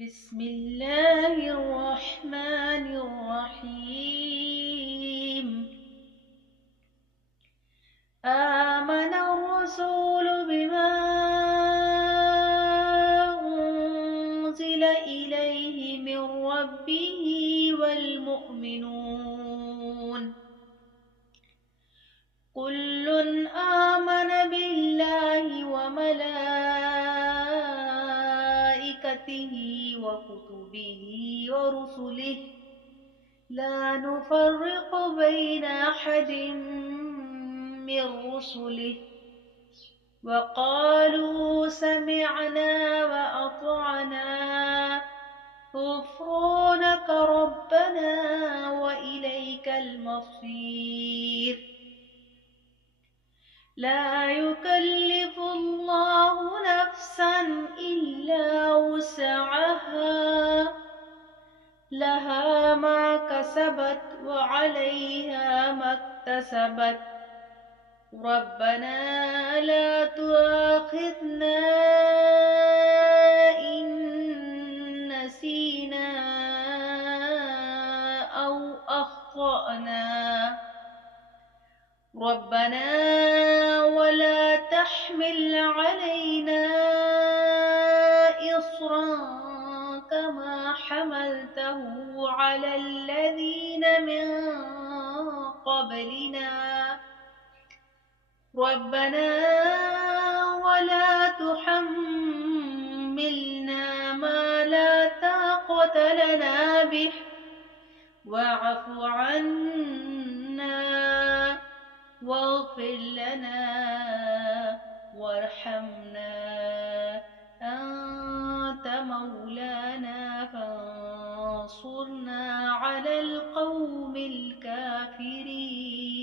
بسم الله الرحمن الرحيم. آمن الرسول بما أنزل إليه من ربه والمؤمنون كل آمن بالله وملائكته وكتبه ورسله لا نفرق بين أحد من رسله وقالوا سمعنا وأطعنا غفرانك ربنا وإليك المصير. لا يكلف الله نفسا إلا وسعها لها ما كسبت وعليها ما اكتسبت ربنا لا تؤاخذنا إن نسينا أو أخطأنا ربنا ولا تحمل علينا إصرا كما حملته على الذين من قبلنا ربنا ولا تحملنا ما لا طاقة لنا به واعف عنا واغفر لنا وارحمنا أنت مولانا فانصرنا على القوم الكافرين.